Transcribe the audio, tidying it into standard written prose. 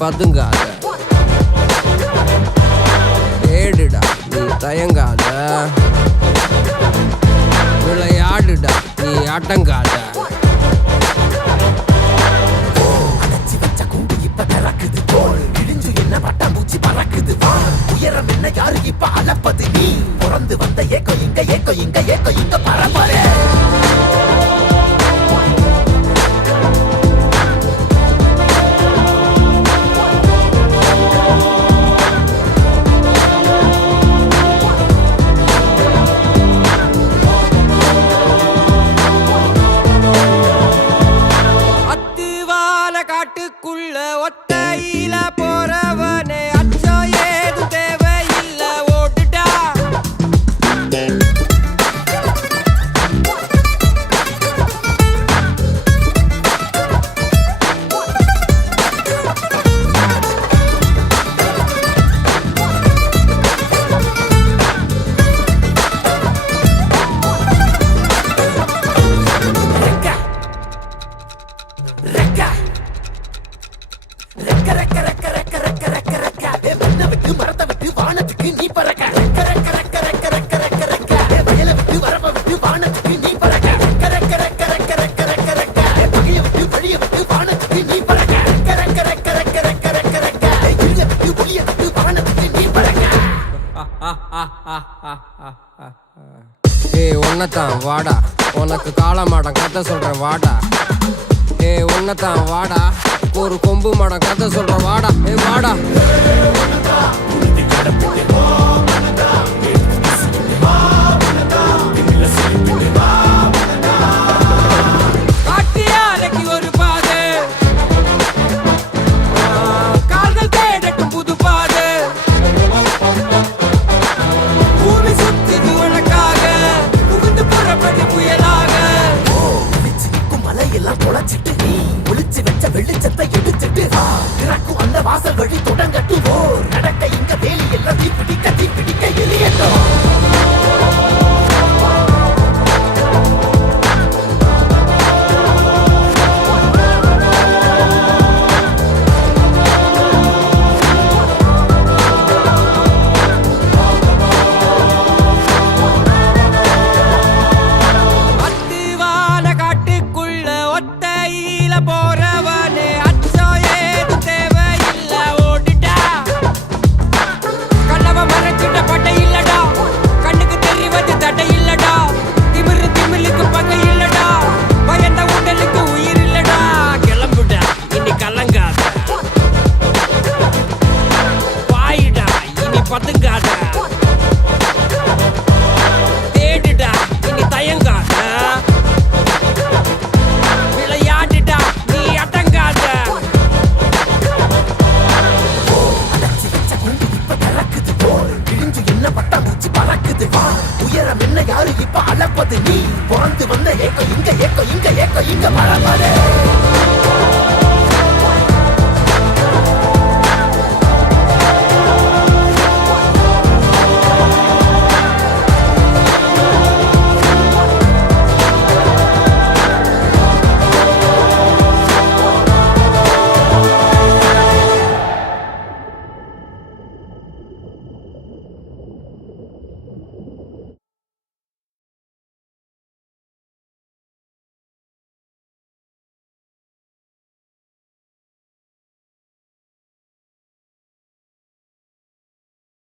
பதுங்காத, தேடுடா நீ தயங்காத, விளையாடுடா நீ அடங்காத. உயரம் என்ன யாரு இப்ப அளப்பது நீ பிறந்து வந்த ஏக்கோ இங்க ஏக்கோ இங்க ஏக்கோ இங்க பரம்பரை. அத்துவால காட்டுக்குள்ள ஒத்தையில போறவனே அச்சம் ஏது தேவையில்ல ஓட்டுடா. மரத்தை விட்டு வானத்துக்கு நீ பறக்க, வயலை விட்டு வரவ விட்டு வானத்துக்கு நீ பறக்க, பகைய விட்டு வழிய விட்டு வானத்துக்கு நீ பறக்க, இருள விட்டு ஒளிய விட்டு வானத்துக்கு நீ பறக்க. ஏய் உன்னதான் வாடா, உனக்கு காளமாடம் கதை சொல்றேன் வாடா. ஏய் உன்னதான் வாடா, ஒரு கொம்பு மாடம் கதை சொல்றேன் வாடா. ஏய் வாடா. காட்டியாலைக்கு ஒரு பாதை, கால்கள் தேடட்டும் புது பாதை. பூமி சுத்துது உனக்காக, புகுந்து புறப்படி புயலாக. மலையெல்லாம் தொலைச்சிட்டு நீ ஒளிச்சு வச்ச வெளிச்சத்தை எடுத்துட்டு திறக்கும் அந்த வாசல் வழி தொடங்கட்டு. நடக்க இங்க வேலி எல்லாம் தீப்பிடிக்க எரியட்டும். போறவனே அச்சம் ஏது தேவையில்ல ஓடிட்டா. கண்ணவ மறைச்சிட்ட பட்டை இல்லடா, கண்ணுக்கு தெரிவது தடை இல்லடா. திமிலுக்கு பகை இல்லடா, பயந்த உடலுக்கு உயிர் இல்லடா. கிளம்புடா இனி கலங்காத, பாயிடா இனி பதுங்காத, தேடுடா இனி தயங்காத, உயரம் என்ன யாரு இப்ப அளப்பது நீ பிறந்து வந்த ஏக்கோ இங்க ஏக்கோ இங்க ஏக்கோ இங்க பரம்பரை.